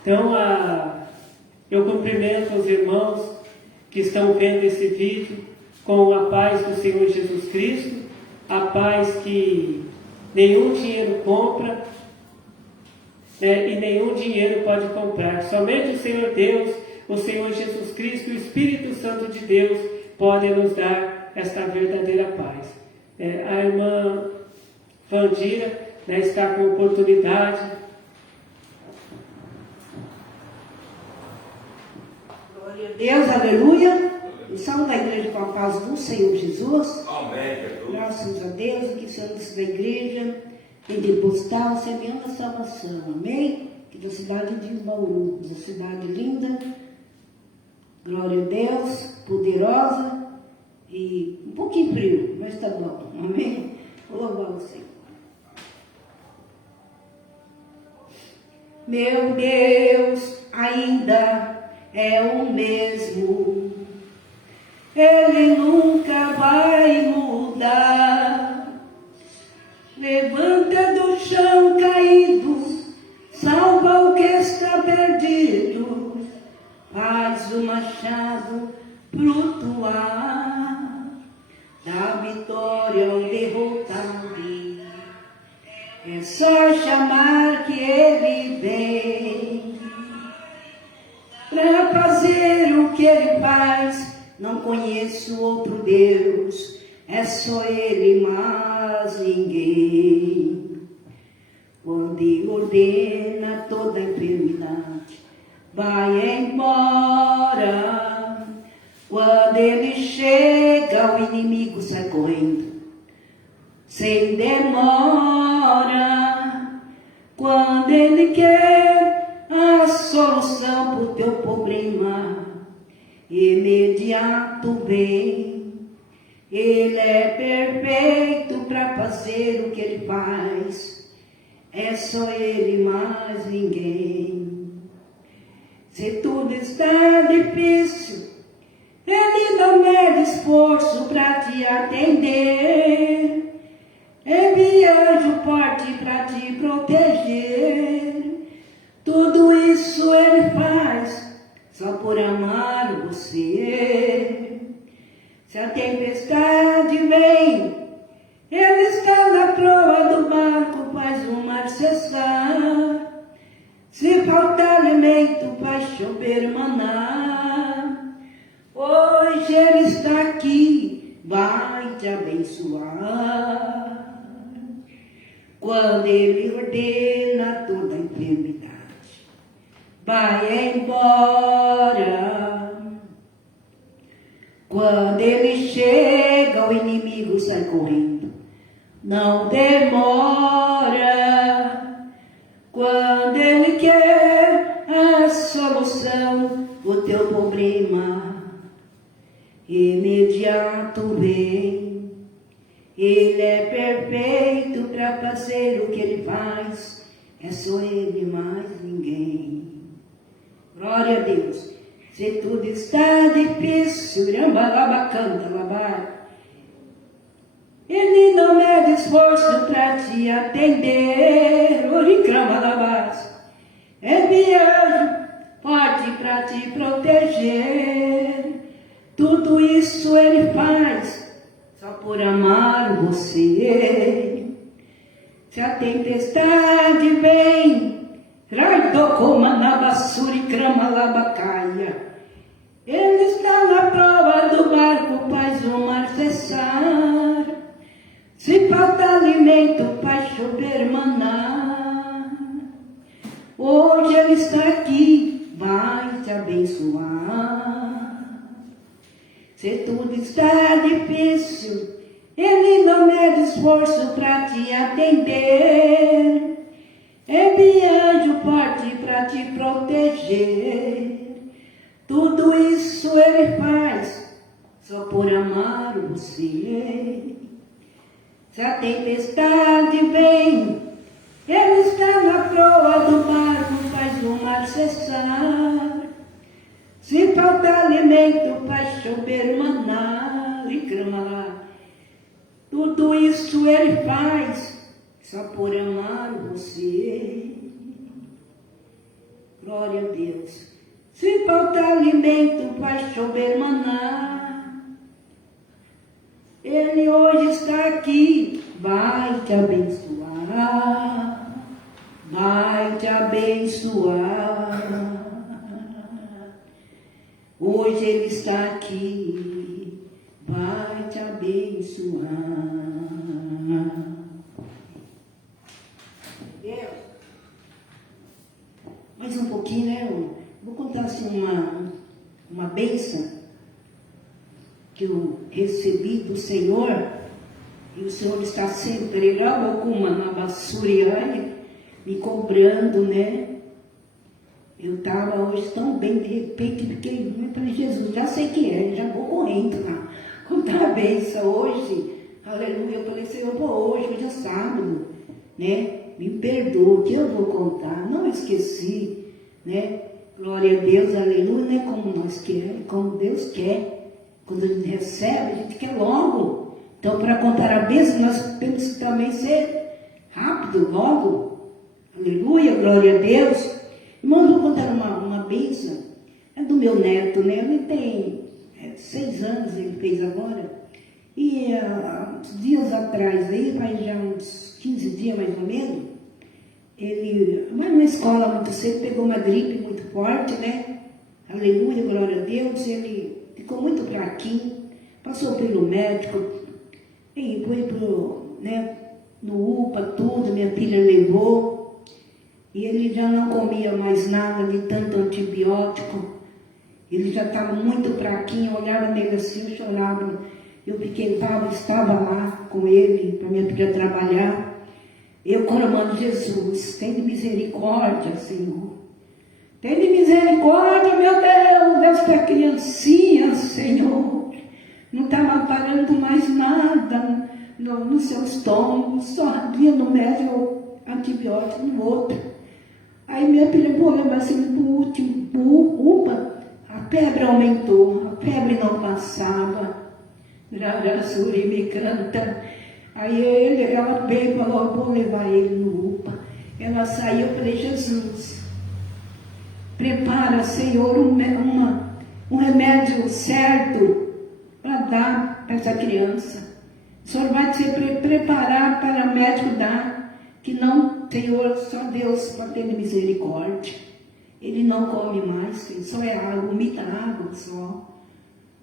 Então, eu cumprimento os irmãos que estão vendo esse vídeo com a paz do Senhor Jesus Cristo, a paz que nenhum dinheiro compra, e nenhum dinheiro pode comprar. Somente o Senhor Deus, o Senhor Jesus Cristo, o Espírito Santo de Deus podem nos dar esta verdadeira paz. A irmã Vandira está com oportunidade. Glória a Deus, aleluia. E saúde a igreja com a paz do Senhor Jesus. Amém, Jesus. Graças a Deus, que o Senhor disse da igreja em depositar, semeando a salvação. Amém? Que da cidade de Bauru, da cidade linda. Glória a Deus, poderosa e um pouquinho frio, mas está bom. Amém? Louva ao Senhor. Meu Deus ainda é o mesmo. Ele nunca vai mudar. Levanta do chão caído, salva o que está perdido, faz o machado flutuar, dá vitória ao derrotado. É só chamar que ele vem para fazer o que ele faz. Não conheço outro Deus, é só ele, mas ninguém. Quando ele ordena toda a enfermidade, vai embora. Quando ele chega, o inimigo sai correndo, sem demora. Quando ele quer a solução para o teu problema, imediato vem. Ele é perfeito para fazer o que ele faz. É só ele, mais ninguém. Se tudo está difícil, ele não mede esforço para te atender. Envia anjo forte para te proteger. Tudo isso ele faz só por amar você. Se a tempestade vem, ele está na proa do barco, faz o mar cessar. Se faltar alimento, faz chover maná. Hoje ele está aqui, vai te abençoar. Quando ele ordena toda a enfermidade, vai embora. Quando ele chega, o inimigo sai correndo, não demora. Quando ele quer a solução do teu problema, imediato vem. Ele é perfeito para fazer o que ele faz, é só ele, mais ninguém. Glória a Deus. Se tudo está difícil, ele não mede esforço para te atender. Envia anjo forte para te proteger. Tudo isso ele faz só por amar você. Se a tempestade vem, ele está na prova do barco, faz o mar cessar. Se falta alimento, faz chover maná. Hoje ele está aqui, vai te abençoar. Se tudo está difícil, ele não mede esforço para te atender. Envia anjo forte para te proteger. Tudo isso ele faz só por amar você. Se a tempestade vem, ele está na proa do barco, faz o mar cessar. Se faltar alimento, faz chover maná. Tudo isso ele faz só por amar você. Glória a Deus. Se faltar alimento, vai chover maná. Ele hoje está aqui, vai te abençoar, vai te abençoar. Hoje Ele está aqui, vai te abençoar. Mais um pouquinho, né? Vou contar assim uma bênção que eu recebi do Senhor, e o Senhor está sempre com uma basuriane me cobrando, né? Eu estava hoje tão bem, de repente fiquei, eu falei, Jesus, já sei que é, já vou correndo lá, contar a bênção hoje, aleluia. Eu falei, Senhor, hoje é sábado, né? Me perdoa, que eu vou contar, não esqueci, né? Glória a Deus, aleluia, né? Como nós queremos, como Deus quer. Quando a gente recebe, a gente quer logo. Então, para contar a bênção, nós temos que também ser rápido, logo. Aleluia, glória a Deus. Irmãos, vou contar uma bênção. É do meu neto, né? Ele tem 6 anos, ele fez agora. E uns dias atrás, aí, faz já uns 15 dias mais ou menos, ele vai numa escola muito cedo, pegou uma gripe muito forte, né? Aleluia, glória a Deus. Ele ficou muito fraquinho, passou pelo médico, e foi no UPA, tudo, minha filha levou, e ele já não comia mais nada de tanto antibiótico, ele já estava muito fraquinho, olhava nele assim, eu chorava, eu estava lá com ele, para minha filha trabalhar, eu clamando, Jesus, tem de misericórdia, Senhor. Tem de misericórdia, meu Deus, desta criancinha, Senhor. Não estava parando mais nada no seu estômago, só havia no médico antibiótico no outro. Aí minha filha foi levar assim para o último, UPA, a febre aumentou, a febre não passava. Rarasuri me canta. Aí ela veio e falou, vou levar ele no UPA. Ela saiu, eu falei, Jesus, prepara, Senhor, um remédio certo para dar para essa criança. O Senhor vai se preparar para o médico dar, que não, Senhor, só Deus para ter misericórdia. Ele não come mais, só é água, vomita água só.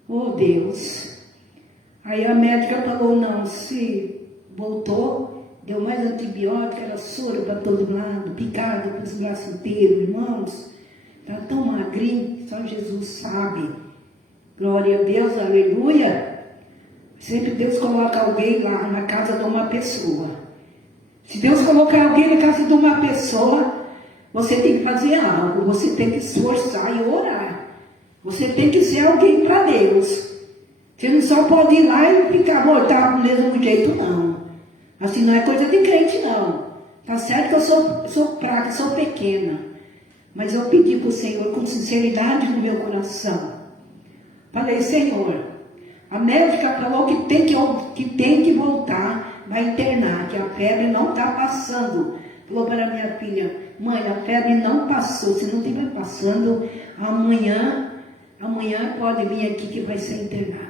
Oh Deus. Aí a médica falou, não, se voltou, deu mais antibiótico, era soro para todo lado, picada para os braços inteiros, irmãos. Está tão magrinho, só Jesus sabe. Glória a Deus, aleluia. Sempre Deus coloca alguém lá na casa de uma pessoa. Se Deus colocar alguém na casa de uma pessoa, você tem que fazer algo, você tem que se esforçar e orar. Você tem que ser alguém para Deus. Você não só pode ir lá e ficar mortal do mesmo jeito, não. Assim não é coisa de crente, não. Tá certo que eu sou fraca, sou pequena. Mas eu pedi para o Senhor com sinceridade no meu coração. Falei, Senhor, a médica falou que tem que voltar, vai internar, que a febre não está passando. Falou para minha filha, mãe, a febre não passou, se não estiver passando, amanhã pode vir aqui que vai ser internado.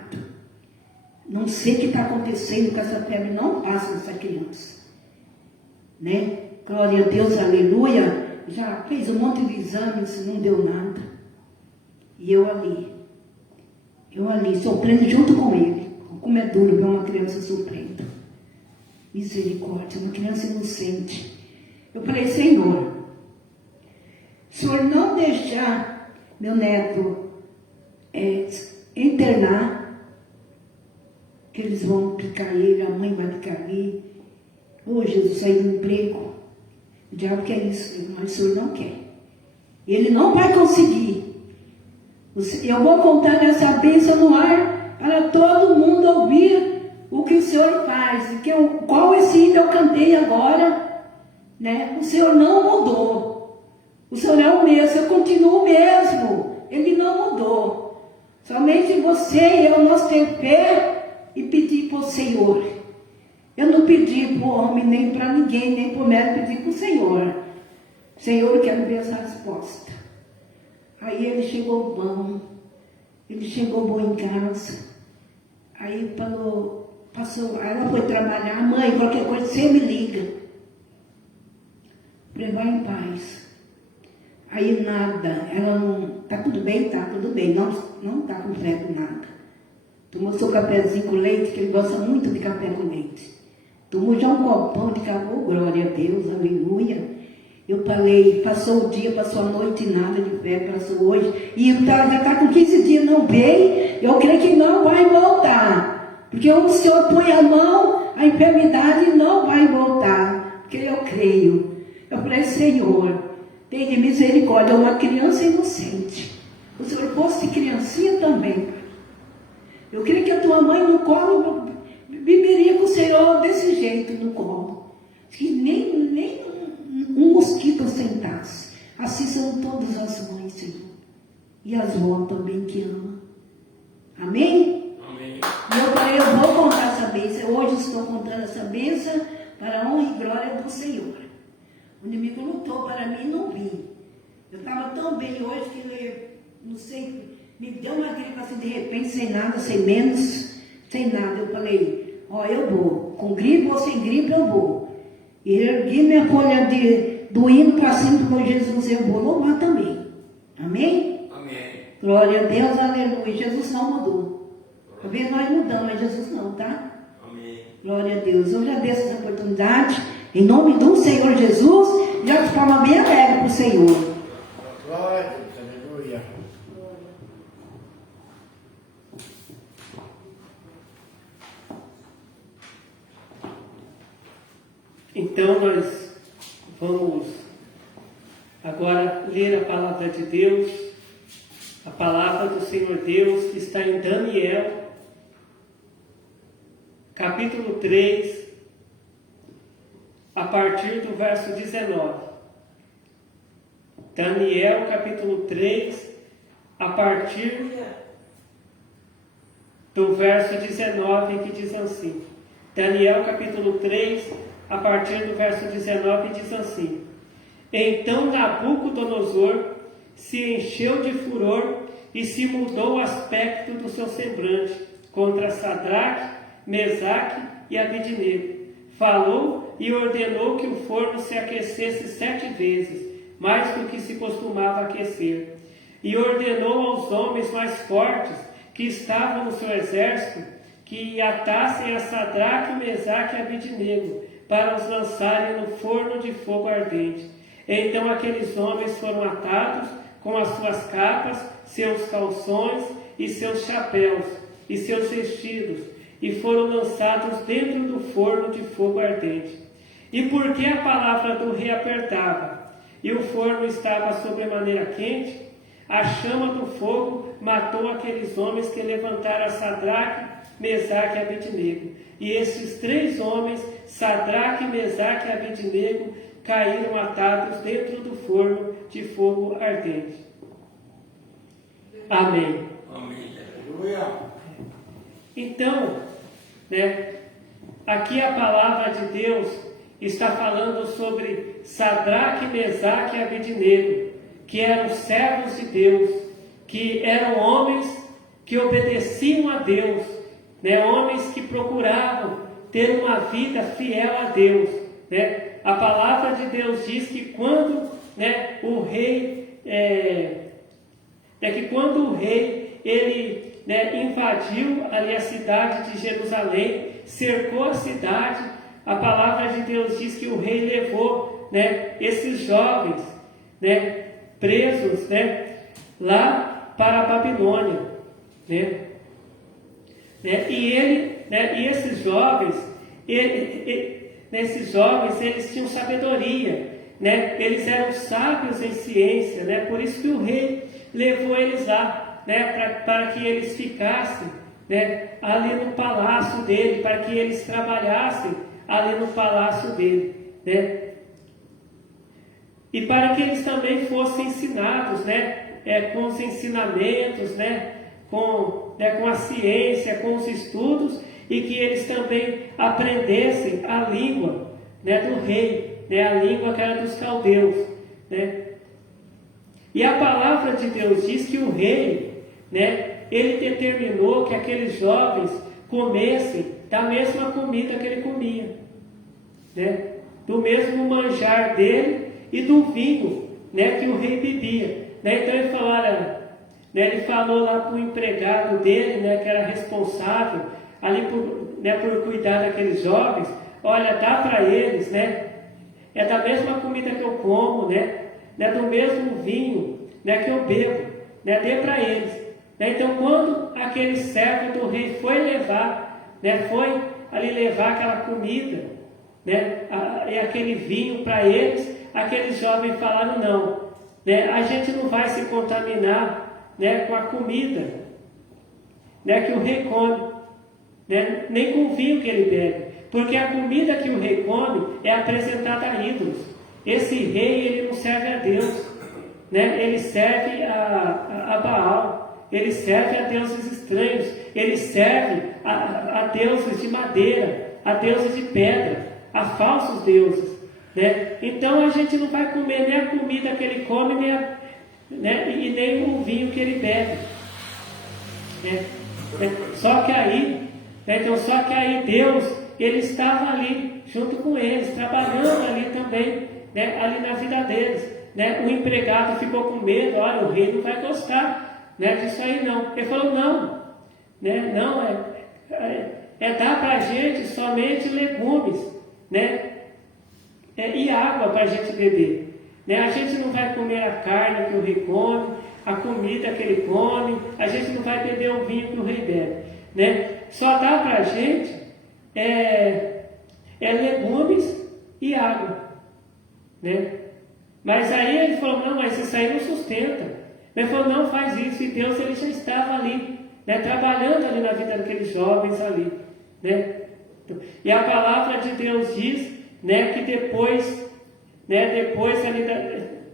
Não sei o que está acontecendo com essa febre, não passa nessa criança. Né? Glória a Deus, aleluia. Já fez um monte de exames, não deu nada. E eu ali, sofrendo junto com ele. Como é duro ver uma criança sofrendo. Misericórdia, uma criança inocente. Eu falei, Senhor, se o Senhor não deixar meu neto internar, que eles vão picar ele, a mãe vai ficar ali. Ô Jesus, sair do emprego. O diabo quer isso, mas o Senhor não quer. Ele não vai conseguir. Eu vou contar essa bênção no ar para todo mundo ouvir o que o Senhor faz. Qual esse hino eu cantei agora, né? O Senhor não mudou. O Senhor é o mesmo, eu continuo o mesmo. Ele não mudou. Somente você e eu, nós ter fé e pedir para o Senhor. Eu não pedi para o homem, nem para ninguém, nem para o médico, pedi para o Senhor. Senhor, eu quero ver essa resposta. Aí ele chegou bom em casa. Aí passou, aí ela foi trabalhar, mãe, qualquer coisa você me liga. Falei, vai em paz. Aí nada, ela não, tá tudo bem, não tá com febre, nada. Tomou seu cafezinho com leite, que ele gosta muito de café com leite. Tomou já um copão de café, oh, glória a Deus, aleluia. Eu falei, passou o dia, passou a noite, nada de febre, passou hoje. E já está com 15 dias, não veio. Eu creio que não vai voltar. Porque onde o Senhor põe a mão, a enfermidade não vai voltar. Porque eu creio. Eu falei, Senhor, tem de misericórdia, é uma criança inocente. O Senhor fosse criancinha também. Eu creio que a tua mãe no colo viveria com o Senhor desse jeito no colo. Que nem um mosquito sentasse. Assim são todas as mães, Senhor. E as vós também que amam. Amém? Amém. E eu falei, eu vou contar essa bênção. Hoje estou contando essa bênção para a honra e glória do Senhor. O inimigo lutou para mim e não vi. Eu estava tão bem hoje que eu, não sei, me deu uma gripe assim de repente, sem nada, sem menos, sem nada. Eu falei, ó, eu vou. Com gripe ou sem gripe eu vou. E ergui minha folha do hino para cima com Jesus, eu vou louvar também. Amém? Amém. Glória a Deus, aleluia. Jesus não mudou. Talvez nós mudamos, mas Jesus não, tá? Amém. Glória a Deus. Eu agradeço essa oportunidade. Em nome do Senhor Jesus, já de forma bem alegre para o Senhor. Glória a Deus, aleluia. Então nós vamos agora ler a palavra de Deus, a palavra do Senhor Deus que está em Daniel, capítulo 3, a partir do verso 19. Daniel, capítulo 3, a partir do verso 19, que diz assim. Daniel, capítulo 3, a partir do verso 19, diz assim. Então Nabucodonosor se encheu de furor e se mudou o aspecto do seu semblante contra Sadraque, Mesaque e Abidnego. Falou e ordenou que o forno se aquecesse 7 vezes, mais do que se costumava aquecer. E ordenou aos homens mais fortes que estavam no seu exército que atassem a Sadraque, Mesaque e Abidnego para os lançarem no forno de fogo ardente. Então aqueles homens foram atados com as suas capas, seus calções e seus chapéus e seus vestidos, e foram lançados dentro do forno de fogo ardente. E porque a palavra do rei apertava, e o forno estava sobremaneira quente, a chama do fogo matou aqueles homens que levantaram a Sadraque, Mesaque e Abidnego. E esses 3 homens, Sadraque, Mesaque e Abidnego, caíram atados dentro do forno de fogo ardente. Amém. Amém. Então, aqui a palavra de Deus está falando sobre Sadraque, Mesaque e Abidnego, que eram servos de Deus, que eram homens que obedeciam a Deus, homens que procuravam ter uma vida fiel a Deus. A palavra de Deus diz que quando o rei ele invadiu ali a cidade de Jerusalém, cercou a cidade, a palavra de Deus diz que o rei levou esses jovens presos lá para a Babilônia. E esses jovens, eles tinham sabedoria, eles eram sábios em ciência, por isso que o rei levou eles lá, para que eles ficassem ali no palácio dele, para que eles trabalhassem ali no palácio dele, e para que eles também fossem ensinados, com os ensinamentos, com a ciência, com os estudos e que eles também aprendessem a língua, né, do rei, né, a língua que era dos caldeus, né? E a palavra de Deus diz que o rei, né, ele determinou que aqueles jovens comessem da mesma comida que ele comia, né, do mesmo manjar dele e do vinho, né, que o rei bebia, né? Então ele falou, olha, né, ele falou lá para o empregado dele, né, que era responsável ali por cuidar daqueles jovens, olha, dá para eles, né, é da mesma comida que eu como, né, do mesmo vinho, né, que eu bebo, né, dê para eles, né? Então quando aquele servo do rei foi levar, né, foi ali levar aquela comida, né, e aquele vinho para eles, aqueles jovens falaram não, né, a gente não vai se contaminar, né, com a comida, né, que o rei come, né, nem com o vinho que ele bebe, porque a comida que o rei come é apresentada a ídolos. Esse rei, ele não serve a Deus, né, ele serve a Baal, ele serve a deuses estranhos, ele serve a deuses de madeira, a deuses de pedra, a falsos deuses, né? Então a gente não vai comer nem a comida que ele come, e nem o vinho que ele bebe, né? Só que aí, né, só que aí Deus, ele estava ali junto com eles, trabalhando ali também, né, ali na vida deles, né? O empregado ficou com medo, olha, o rei não vai gostar, né, disso aí não. Ele falou não, né, não é dar para a gente somente legumes, né, e água para a gente beber, né? A gente não vai comer a carne que o rei come, a comida que ele come, a gente não vai beber o vinho que o rei bebe, né? Só dá para a gente legumes e água, né? Mas aí ele falou, não, mas isso aí não sustenta. Ele falou, não, faz isso. E Deus, ele já estava ali, né, trabalhando ali na vida daqueles jovens ali, né? E a palavra de Deus diz, né, que depois ali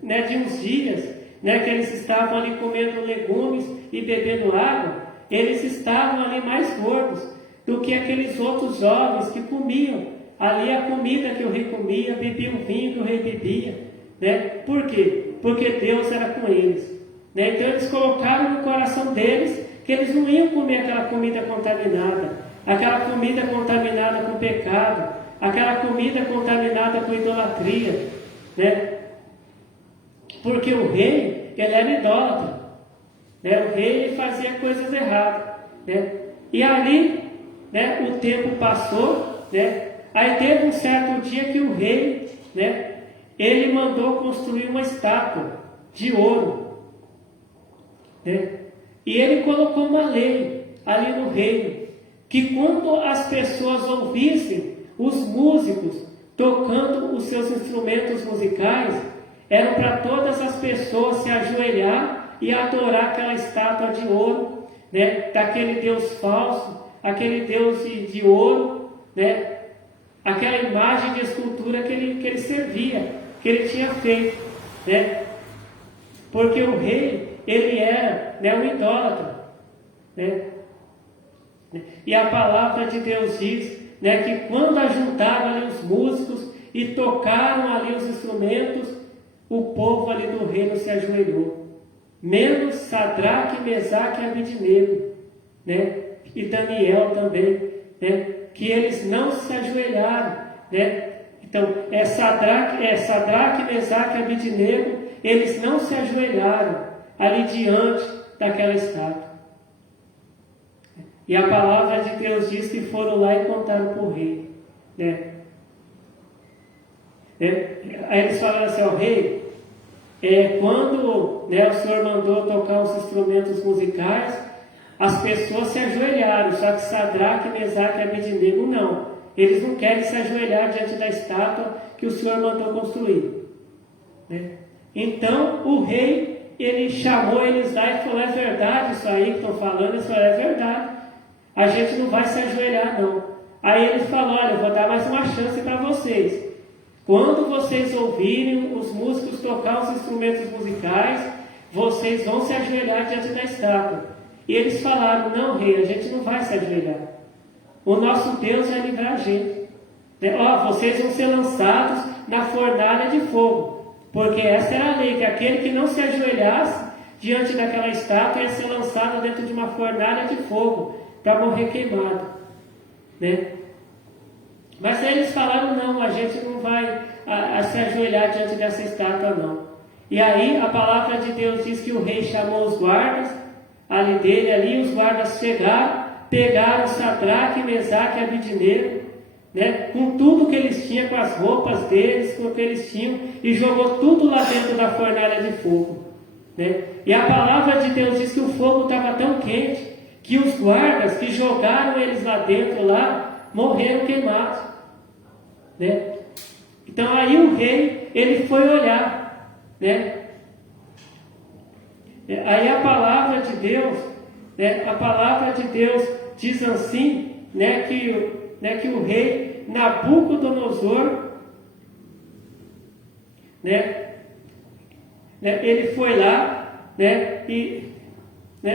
né, de uns dias, né, que eles estavam ali comendo legumes e bebendo água, eles estavam ali mais gordos do que aqueles outros jovens que comiam ali a comida que o rei comia, bebiam o vinho que o rei bebia, né? Por quê? Porque Deus era com eles, né? Então eles colocaram no coração deles que eles não iam comer aquela comida contaminada, aquela comida contaminada com pecado, aquela comida contaminada com idolatria, né? Porque o rei, ele era idólatra, né? O rei, ele fazia coisas erradas, né? E ali, né, o tempo passou, né? Aí teve um certo dia que o rei, né, ele mandou construir uma estátua de ouro, né? E ele colocou uma lei ali no reino, que quando as pessoas ouvissem os músicos tocando os seus instrumentos musicais, era para todas as pessoas se ajoelhar e adorar aquela estátua de ouro, né, daquele Deus falso, aquele Deus de ouro, né, aquela imagem de escultura que ele servia, que ele tinha feito, né? Porque o rei, ele era, né, um idólatra, né? E a palavra de Deus diz, né, que quando ajuntaram ali os músicos e tocaram ali os instrumentos, o povo ali do reino se ajoelhou, menos Sadraque, Mesaque e Abidnego, né? E Daniel também, né? Que eles não se ajoelharam, né? Então, Sadraque, Mesaque e Abidnego, eles não se ajoelharam ali diante daquela estátua. E a palavra de Deus diz que foram lá e contaram para o rei, né? Aí eles falaram assim, ó, rei, quando, né, o senhor mandou tocar os instrumentos musicais, as pessoas se ajoelharam, só que Sadraque, Mesaque e Abidnego não. Eles não querem se ajoelhar diante da estátua que o senhor mandou construir, né? Então o rei, ele chamou eles lá e falou, é verdade isso aí que estão falando? Eles falaram, é verdade, a gente não vai se ajoelhar não. Aí ele falou, olha, eu vou dar mais uma chance para vocês. Quando vocês ouvirem os músicos tocar os instrumentos musicais, vocês vão se ajoelhar diante da estátua. E eles falaram, não, rei, a gente não vai se ajoelhar. o nosso Deus vai livrar a gente. Vocês vão ser lançados na fornalha de fogo, porque essa era a lei, que aquele que não se ajoelhasse diante daquela estátua ia ser lançado dentro de uma fornalha de fogo, para morrer queimado, né? Mas aí eles falaram, não, a gente não vai se ajoelhar diante dessa estátua, não. E aí a palavra de Deus diz que o rei chamou os guardas ali dele, ali os guardas chegaram, pegaram Sadraque, Mesaque e Abidnego, né, com tudo que eles tinham, com as roupas deles, com o que eles tinham, e jogou tudo lá dentro da fornalha de fogo, né? E a palavra de Deus diz que o fogo estava tão quente que os guardas que jogaram eles lá dentro, morreram queimados, né? Então aí o rei, ele foi olhar, né? Aí a palavra de Deus, né, diz assim, né, que o rei Nabucodonosor, né, ele foi lá, né, e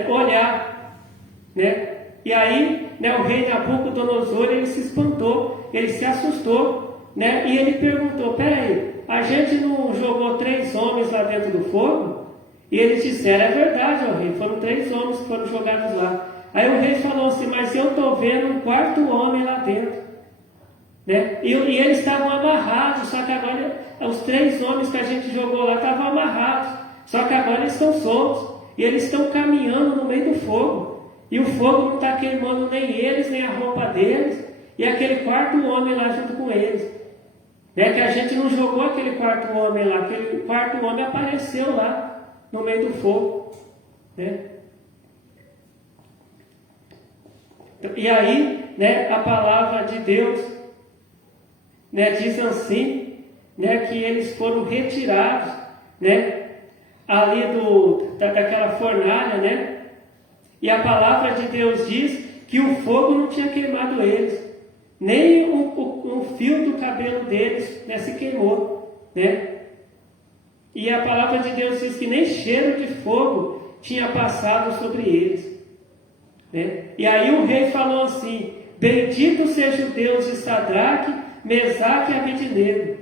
olhar, né? E aí, né, o rei Nabucodonosor, ele se espantou, ele se assustou, né? E ele perguntou, peraí, a gente não jogou 3 homens lá dentro do fogo? E eles disseram, é verdade, ó rei, foram 3 homens que foram jogados lá. Aí o rei falou assim, mas eu estou vendo um 4º homem lá dentro, né? E eles estavam amarrados, só que agora os 3 homens que a gente jogou lá estavam amarrados, só que agora eles estão soltos, e eles estão caminhando no meio do fogo, e o fogo não está queimando nem eles, nem a roupa deles, e aquele 4º homem lá junto com eles, né? Que a gente não jogou aquele 4º homem lá, aquele 4º homem apareceu lá, no meio do fogo, né? E aí, né, a palavra de Deus, né, diz assim, né, que eles foram retirados, né, ali daquela fornalha, né? E a palavra de Deus diz que o fogo não tinha queimado eles, nem um fio do cabelo deles, né, se queimou, né? E a palavra de Deus diz que nem cheiro de fogo tinha passado sobre eles, né? E aí o rei falou assim, bendito seja o Deus de Sadraque, Mesaque e Abidnego,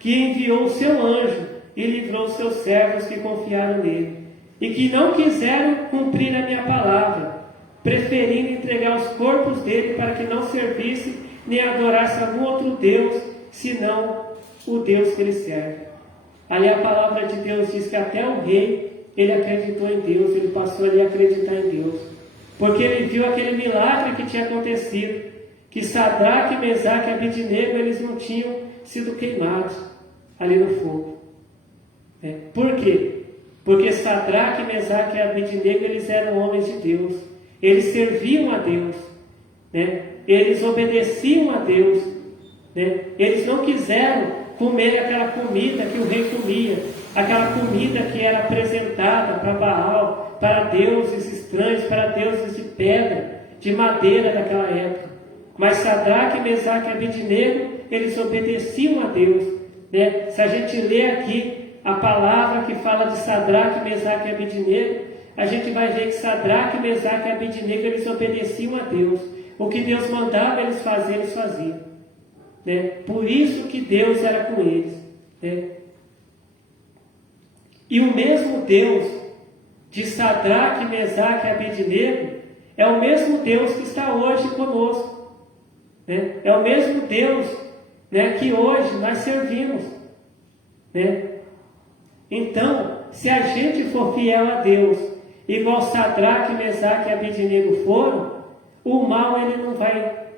que enviou o seu anjo e livrou os seus servos que confiaram nele, e que não quiseram cumprir a minha palavra, preferindo entregar os corpos dele para que não servisse nem adorasse algum outro Deus, senão o Deus que ele serve. Aí a palavra de Deus diz que até o rei, ele acreditou em Deus, ele passou ali a acreditar em Deus, porque ele viu aquele milagre que tinha acontecido, que Sadraque, Mesaque e Abidnego, eles não tinham sido queimados ali no fogo. Por quê? Porque Sadraque, Mesaque e Abidnego, eles eram homens de Deus, eles serviam a Deus, né? Eles obedeciam a Deus, né? Eles não quiseram comer aquela comida que o rei comia, aquela comida que era apresentada para Baal, para deuses estranhos, para deuses de pedra, de madeira daquela época. Mas Sadraque, Mesaque e Abidnego, eles obedeciam a Deus, né? Se a gente lê aqui a palavra que fala de Sadraque, Mesaque e Abidnego, a gente vai ver que Sadraque, Mesaque e Abidnego, eles obedeciam a Deus. O que Deus mandava eles faziam. Né? Por isso que Deus era com eles, né? E o mesmo Deus de Sadraque, Mesaque e Abidnego é o mesmo Deus que está hoje conosco, né? É o mesmo Deus, né, que hoje nós servimos, né? Então, se a gente for fiel a Deus, igual Sadraque, Mesaque e Abidnego foram, o mal ele não vai,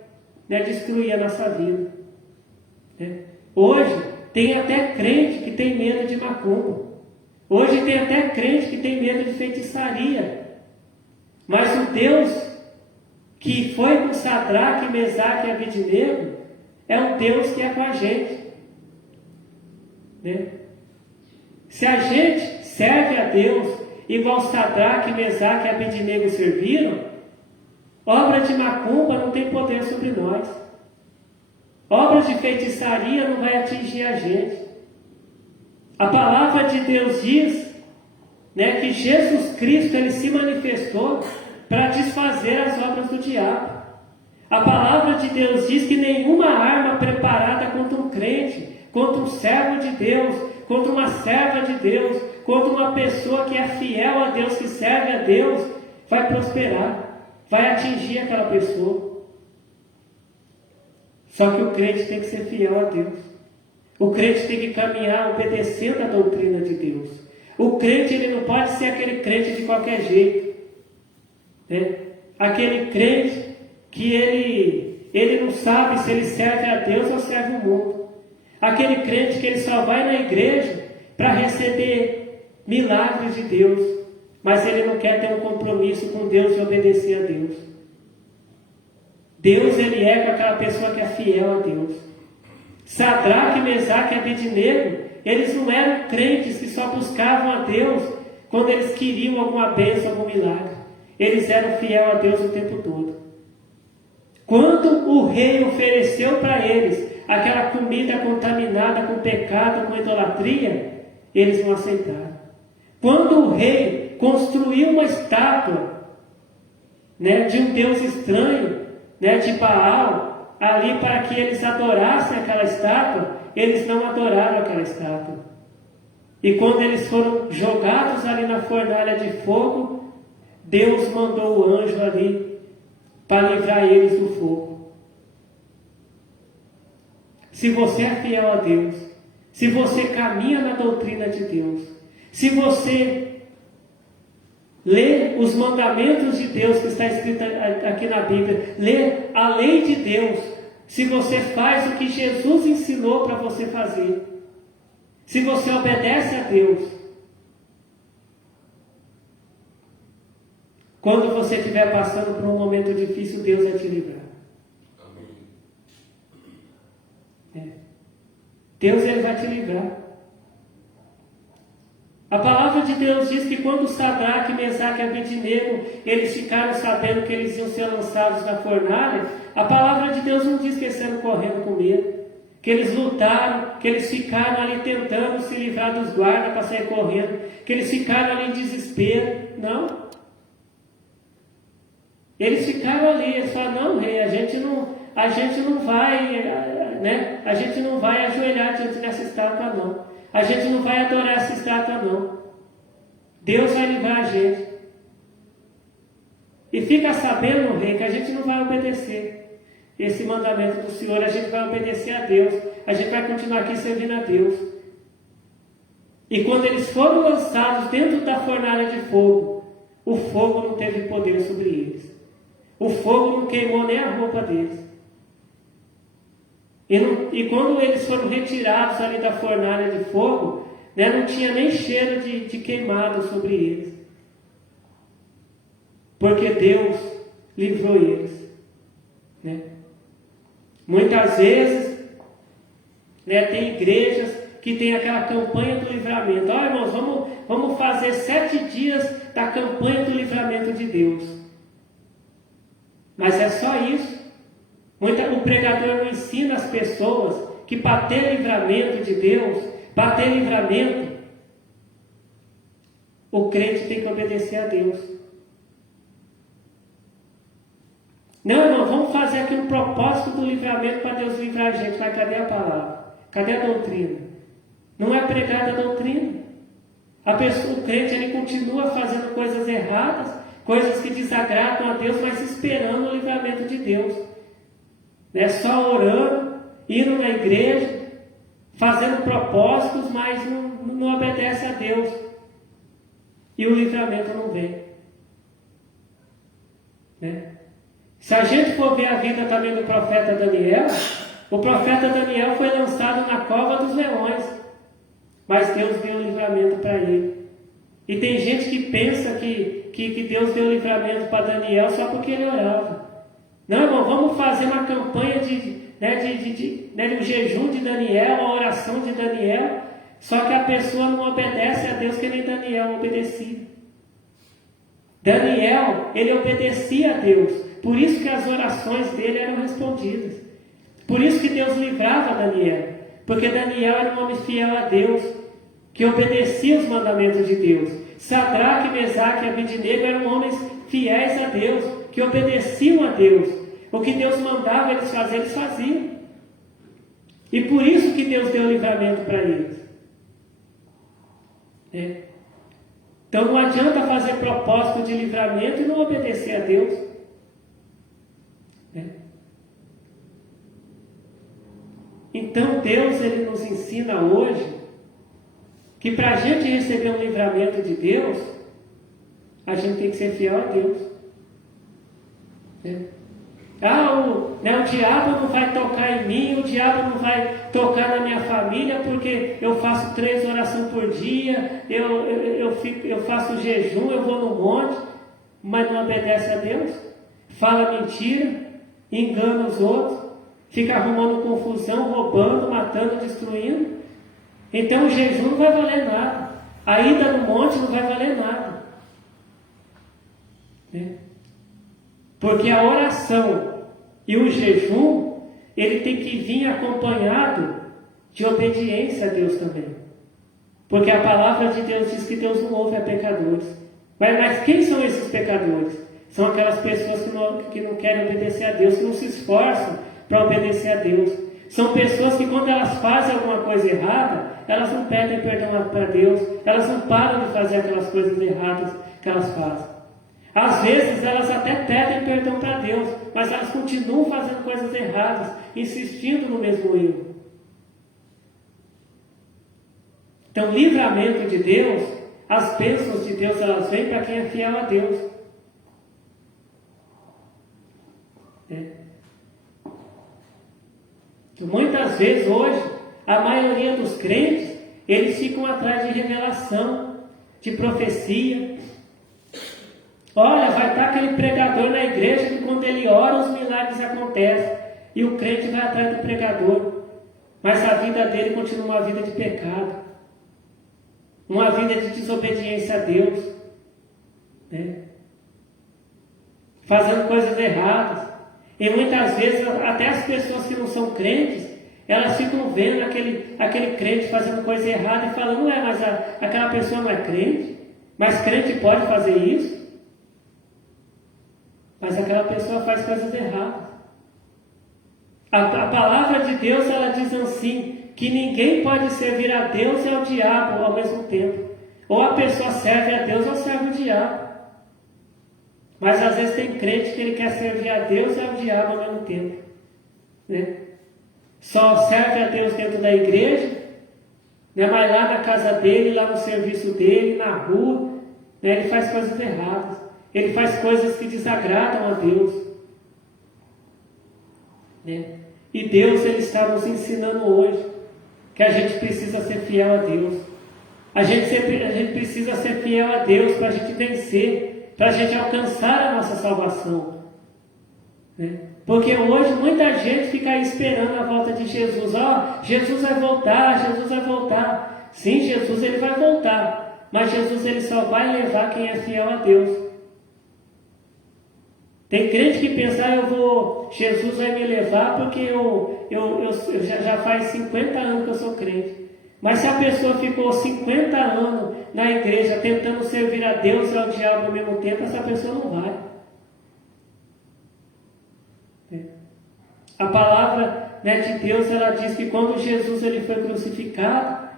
né, destruir a nossa vida. Hoje tem até crente que tem medo de macumba. Hoje tem até crente que tem medo de feitiçaria. Mas o Deus que foi com Sadraque, Mesaque e Abidnego é um Deus que é com a gente, né? Se a gente serve a Deus igual Sadraque, Mesaque e Abidnego serviram, obra de macumba não tem poder sobre nós. Obras de feitiçaria não vai atingir a gente. A palavra de Deus diz, né, que Jesus Cristo ele se manifestou para desfazer as obras do diabo. A palavra de Deus diz que nenhuma arma preparada contra um crente, contra um servo de Deus, contra uma serva de Deus, contra uma pessoa que é fiel a Deus, que serve a Deus, vai prosperar, vai atingir aquela pessoa. Só que o crente tem que ser fiel a Deus. O crente tem que caminhar obedecendo a doutrina de Deus. O crente, ele não pode ser aquele crente de qualquer jeito, né? Aquele crente que ele não sabe se ele serve a Deus ou serve o mundo. Aquele crente que ele só vai na igreja para receber milagres de Deus, mas ele não quer ter um compromisso com Deus e obedecer a Deus. Deus, ele é com aquela pessoa que é fiel a Deus. Sadraque, Mesaque e Abednego, eles não eram crentes que só buscavam a Deus quando eles queriam alguma bênção, algum milagre. Eles eram fiel a Deus o tempo todo. Quando o rei ofereceu para eles aquela comida contaminada com pecado, com idolatria, eles não aceitaram. Quando o rei construiu uma estátua, né, de um Deus estranho, né, de Baal, ali para que eles adorassem aquela estátua, eles não adoraram aquela estátua. E quando eles foram jogados ali na fornalha de fogo, Deus mandou o anjo ali para livrar eles do fogo. Se você é fiel a Deus, se você caminha na doutrina de Deus, se você lê os mandamentos de Deus que está escrito aqui na Bíblia, lê a lei de Deus, se você faz o que Jesus ensinou para você fazer, se você obedece a Deus, quando você estiver passando por um momento difícil, Deus vai te livrar. Deus, ele vai te livrar. A palavra de Deus diz que quando Sadraque, Mesaque e Abednego, eles ficaram sabendo que eles iam ser lançados na fornalha, a palavra de Deus não diz que eles saíram correndo com medo, que eles lutaram, que eles ficaram ali tentando se livrar dos guardas para sair correndo, que eles ficaram ali em desespero. Não. Eles ficaram ali, eles falaram, não, rei, a gente não vai, né? A gente não vai ajoelhar diante dessa estátua, não. A gente não vai adorar essa estátua, não. Deus vai livrar a gente. E fica sabendo, rei, que a gente não vai obedecer esse mandamento do Senhor, a gente vai obedecer a Deus, a gente vai continuar aqui servindo a Deus. E quando eles foram lançados dentro da fornalha de fogo, o fogo não teve poder sobre eles. O fogo não queimou nem a roupa deles. E quando eles foram retirados ali da fornalha de fogo, né, não tinha nem cheiro de queimado sobre eles. Porque Deus livrou eles. Né? Muitas vezes, né, tem igrejas que tem aquela campanha do livramento. Olha, irmãos, vamos fazer 7 dias da campanha do livramento de Deus. Mas é só isso. O pregador não ensina as pessoas que para ter livramento de Deus, para ter livramento, o crente tem que obedecer a Deus. Não, irmão, vamos fazer aqui um propósito do livramento para Deus livrar a gente. Mas cadê a palavra? Cadê a doutrina? Não é pregada a doutrina. O crente, ele continua fazendo coisas erradas, coisas que desagradam a Deus, mas esperando o livramento de Deus. Né? Só orando, indo na igreja, fazendo propósitos, mas não obedece a Deus. E o livramento não vem. Né? Se a gente for ver a vida também do profeta Daniel, o profeta Daniel foi lançado na cova dos leões, mas Deus deu livramento para ele. E tem gente que pensa que Deus deu livramento para Daniel só porque ele orava. Não, irmão, vamos fazer uma campanha de um jejum de Daniel, uma oração de Daniel, só que a pessoa não obedece a Deus que nem Daniel obedecia. Daniel, ele obedecia a Deus, por isso que as orações dele eram respondidas. Por isso que Deus livrava Daniel, porque Daniel era um homem fiel a Deus, que obedecia os mandamentos de Deus. Sadraque, Mesaque e Abednego eram homens fiéis a Deus, que obedeciam a Deus. O que Deus mandava eles fazerem, eles faziam. E por isso que Deus deu livramento para eles. Então não adianta fazer propósito de livramento e não obedecer a Deus. Então Deus, Ele nos ensina hoje que para a gente receber um livramento de Deus, a gente tem que ser fiel a Deus. O diabo não vai tocar em mim, o diabo não vai tocar na minha família, porque eu faço 3 orações por dia, eu faço jejum, eu vou no monte, mas não obedece a Deus, fala mentira, engana os outros, fica arrumando confusão, roubando, matando, destruindo. Então o jejum não vai valer nada, a ida no monte não vai valer nada. Porque a oração e o jejum, ele tem que vir acompanhado de obediência a Deus também. Porque a palavra de Deus diz que Deus não ouve a pecadores. Mas quem são esses pecadores? São aquelas pessoas que não querem obedecer a Deus, que não se esforçam para obedecer a Deus. São pessoas que quando elas fazem alguma coisa errada, elas não pedem perdão para Deus, elas não param de fazer aquelas coisas erradas que elas fazem. Às vezes elas até pedem perdão para Deus, mas elas continuam fazendo coisas erradas, insistindo no mesmo erro. Então, livramento de Deus, as bênçãos de Deus, elas vêm para quem é fiel a Deus. Então, muitas vezes hoje, a maioria dos crentes, eles ficam atrás de revelação, de profecia. Olha, vai estar aquele pregador na igreja que quando ele ora os milagres acontecem. E o crente vai atrás do pregador. Mas a vida dele continua uma vida de pecado. Uma vida de desobediência a Deus. Fazendo coisas erradas. E muitas vezes até as pessoas que não são crentes, elas ficam vendo aquele crente fazendo coisa errada e falando, mas aquela pessoa não é crente. Mas crente pode fazer isso? Mas aquela pessoa faz coisas erradas. A palavra de Deus, ela diz assim, que ninguém pode servir a Deus e ao diabo ao mesmo tempo. Ou a pessoa serve a Deus ou serve o diabo. Mas às vezes tem crente que ele quer servir a Deus e ao diabo ao mesmo tempo. Só serve a Deus dentro da igreja, mas lá na casa dele, lá no serviço dele, na rua, ele faz coisas erradas. Ele faz coisas que desagradam a Deus. E Deus, Ele está nos ensinando hoje que a gente precisa ser fiel a Deus. A gente precisa ser fiel a Deus para a gente vencer, para a gente alcançar a nossa salvação. Porque hoje muita gente fica aí esperando a volta de Jesus. Jesus vai voltar, Jesus vai voltar. Sim, Jesus ele vai voltar. Mas Jesus ele só vai levar quem é fiel a Deus. Tem crente que pensa, Jesus vai me levar porque eu já faz 50 anos que eu sou crente. Mas se a pessoa ficou 50 anos na igreja tentando servir a Deus e ao diabo ao mesmo tempo, essa pessoa não vai. A palavra de Deus, ela diz que quando Jesus ele foi crucificado,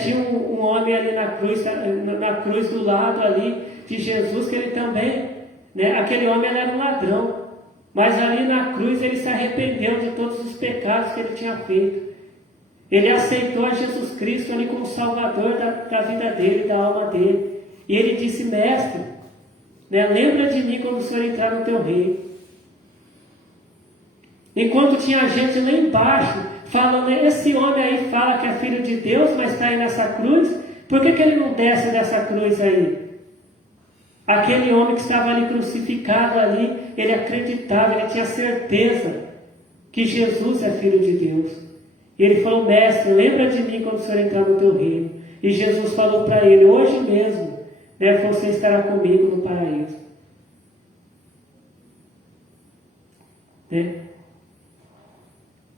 tinha um homem ali na cruz do lado ali de Jesus, que ele também... Aquele homem ele era um ladrão, mas ali na cruz ele se arrependeu de todos os pecados que ele tinha feito. Ele aceitou a Jesus Cristo ali como Salvador da vida dele, da alma dele. E ele disse, mestre, lembra de mim quando o Senhor entrar no teu reino. Enquanto tinha gente lá embaixo falando, esse homem aí fala que é filho de Deus, mas está aí nessa cruz, por que ele não desce dessa cruz aí? Aquele homem que estava ali crucificado ali, ele acreditava, ele tinha certeza que Jesus é Filho de Deus. E ele falou, mestre, lembra de mim quando o Senhor entrar no teu reino. E Jesus falou para ele, hoje mesmo, você estará comigo no paraíso.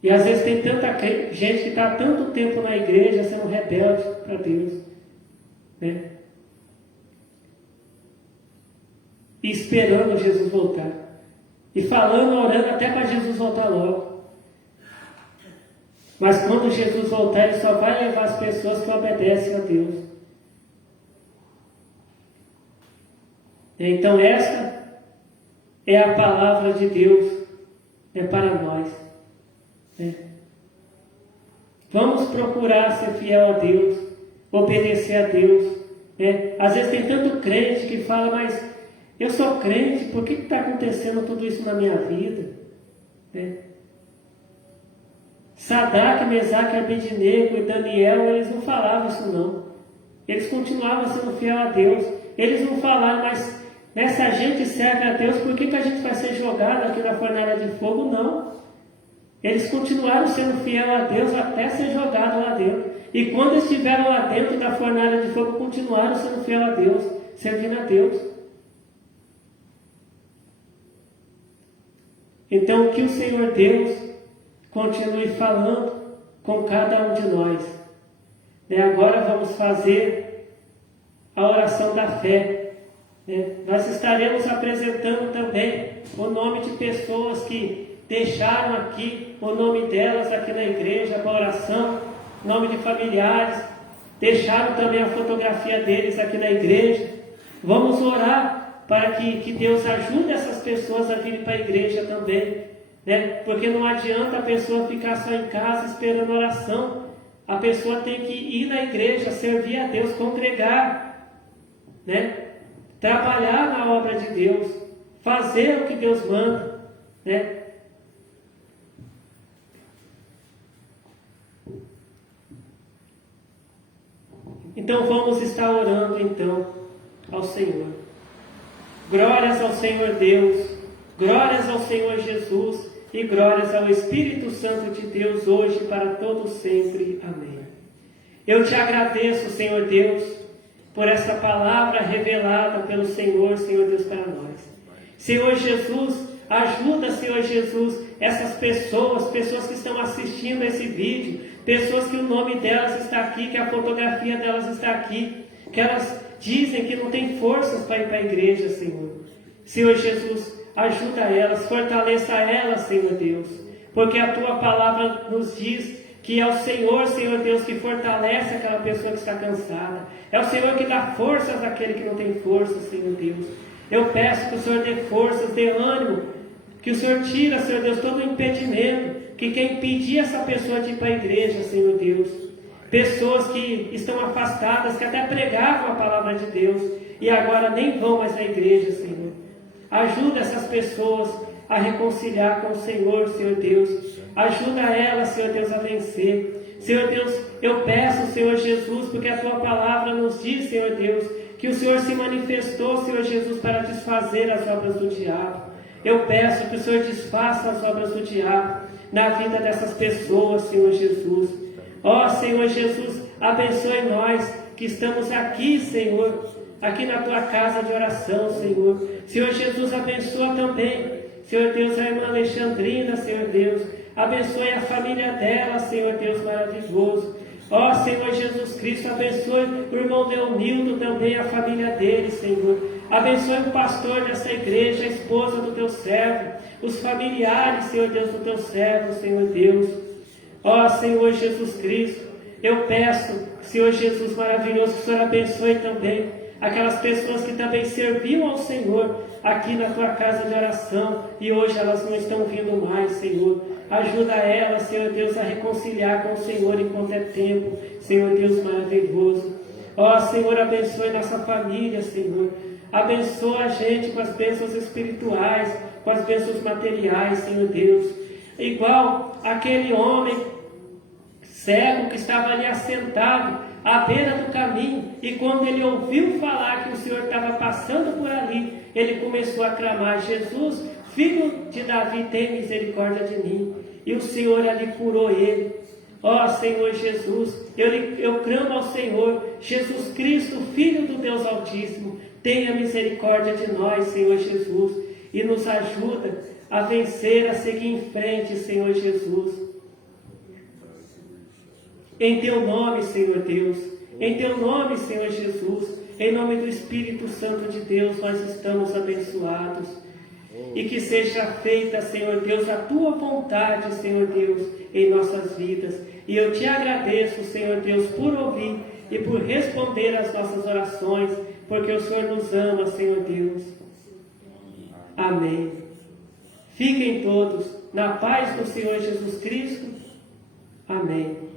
E às vezes tem tanta gente que está há tanto tempo na igreja sendo rebelde para Deus. E esperando Jesus voltar. E falando, orando até para Jesus voltar logo. Mas quando Jesus voltar, Ele só vai levar as pessoas que obedecem a Deus. Então esta é a palavra de Deus para nós. Vamos procurar ser fiel a Deus, obedecer a Deus. Às vezes tem tanto crente que fala, mas eu sou crente, por que está acontecendo tudo isso na minha vida? Sadraque, Mesaque, Abednego e Daniel, eles não falavam isso não. Eles continuavam sendo fiel a Deus. Eles não falaram, mas se a gente serve a Deus, por que a gente vai ser jogado aqui na fornalha de fogo? Não. Eles continuaram sendo fiel a Deus até ser jogado lá dentro. E quando estiveram lá dentro da fornalha de fogo, continuaram sendo fiel a Deus, servindo a Deus. Então, que o Senhor Deus continue falando com cada um de nós. Agora vamos fazer a oração da fé. Nós estaremos apresentando também o nome de pessoas que deixaram aqui, o nome delas aqui na igreja para oração, nome de familiares, deixaram também a fotografia deles aqui na igreja. Vamos orar para que Deus ajude essas pessoas a virem para a igreja também, porque não adianta a pessoa ficar só em casa esperando oração. A pessoa tem que ir na igreja, servir a Deus, congregar, trabalhar na obra de Deus, fazer o que Deus manda, Então vamos estar orando então ao Senhor. Glórias ao Senhor Deus, glórias ao Senhor Jesus e glórias ao Espírito Santo de Deus hoje e para todos sempre. Amém. Eu te agradeço, Senhor Deus, por essa palavra revelada pelo Senhor, Senhor Deus, para nós. Senhor Jesus, ajuda, Senhor Jesus, essas pessoas que estão assistindo esse vídeo, pessoas que o nome delas está aqui, que a fotografia delas está aqui, que elas dizem que não tem forças para ir para a igreja, Senhor. Senhor Jesus, ajuda elas, fortaleça elas, Senhor Deus, porque a Tua palavra nos diz que é o Senhor, Senhor Deus, que fortalece aquela pessoa que está cansada. É o Senhor que dá forças àquele que não tem força, Senhor Deus. Eu peço que o Senhor dê forças, dê ânimo, que o Senhor tira, Senhor Deus, todo o impedimento que quer impedir essa pessoa de ir para a igreja, Senhor Deus. Pessoas que estão afastadas, que até pregavam a palavra de Deus e agora nem vão mais à igreja, Senhor. Ajuda essas pessoas a reconciliar com o Senhor, Senhor Deus. Ajuda elas, Senhor Deus, a vencer. Senhor Deus, eu peço, Senhor Jesus, porque a Tua palavra nos diz, Senhor Deus, que o Senhor se manifestou, Senhor Jesus, para desfazer as obras do diabo. Eu peço que o Senhor desfaça as obras do diabo na vida dessas pessoas, Senhor Jesus. Ó Senhor Jesus, abençoe nós que estamos aqui, Senhor, aqui na Tua casa de oração, Senhor. Senhor Jesus, abençoa também, Senhor Deus, a irmã Alexandrina, Senhor Deus. Abençoe a família dela, Senhor Deus maravilhoso. Ó Senhor Jesus Cristo, abençoe o irmão Leonildo também, a família dele, Senhor. Abençoe o pastor dessa igreja, a esposa do Teu servo, os familiares, Senhor Deus, do Teu servo, Senhor Deus. Ó Senhor Jesus Cristo, eu peço, Senhor Jesus maravilhoso, que o Senhor abençoe também aquelas pessoas que também serviam ao Senhor aqui na Tua casa de oração e hoje elas não estão vindo mais, Senhor. Ajuda elas, Senhor Deus, a reconciliar com o Senhor enquanto é tempo, Senhor Deus maravilhoso. Ó Senhor, abençoe nossa família, Senhor. Abençoa a gente com as bênçãos espirituais, com as bênçãos materiais, Senhor Deus. Igual aquele homem cego que estava ali assentado à beira do caminho, e quando ele ouviu falar que o Senhor estava passando por ali, ele começou a clamar: Jesus, Filho de Davi, tem misericórdia de mim. E o Senhor ali curou ele. Ó Senhor Jesus, eu clamo ao Senhor, Jesus Cristo, Filho do Deus Altíssimo, tenha misericórdia de nós, Senhor Jesus, e nos ajuda a vencer, a seguir em frente, Senhor Jesus. Em Teu nome, Senhor Deus, em Teu nome, Senhor Jesus, em nome do Espírito Santo de Deus, nós estamos abençoados. E que seja feita, Senhor Deus, a tua vontade, Senhor Deus, em nossas vidas. E eu te agradeço, Senhor Deus, por ouvir e por responder às nossas orações, porque o Senhor nos ama, Senhor Deus. Amém. Fiquem todos na paz do Senhor Jesus Cristo. Amém.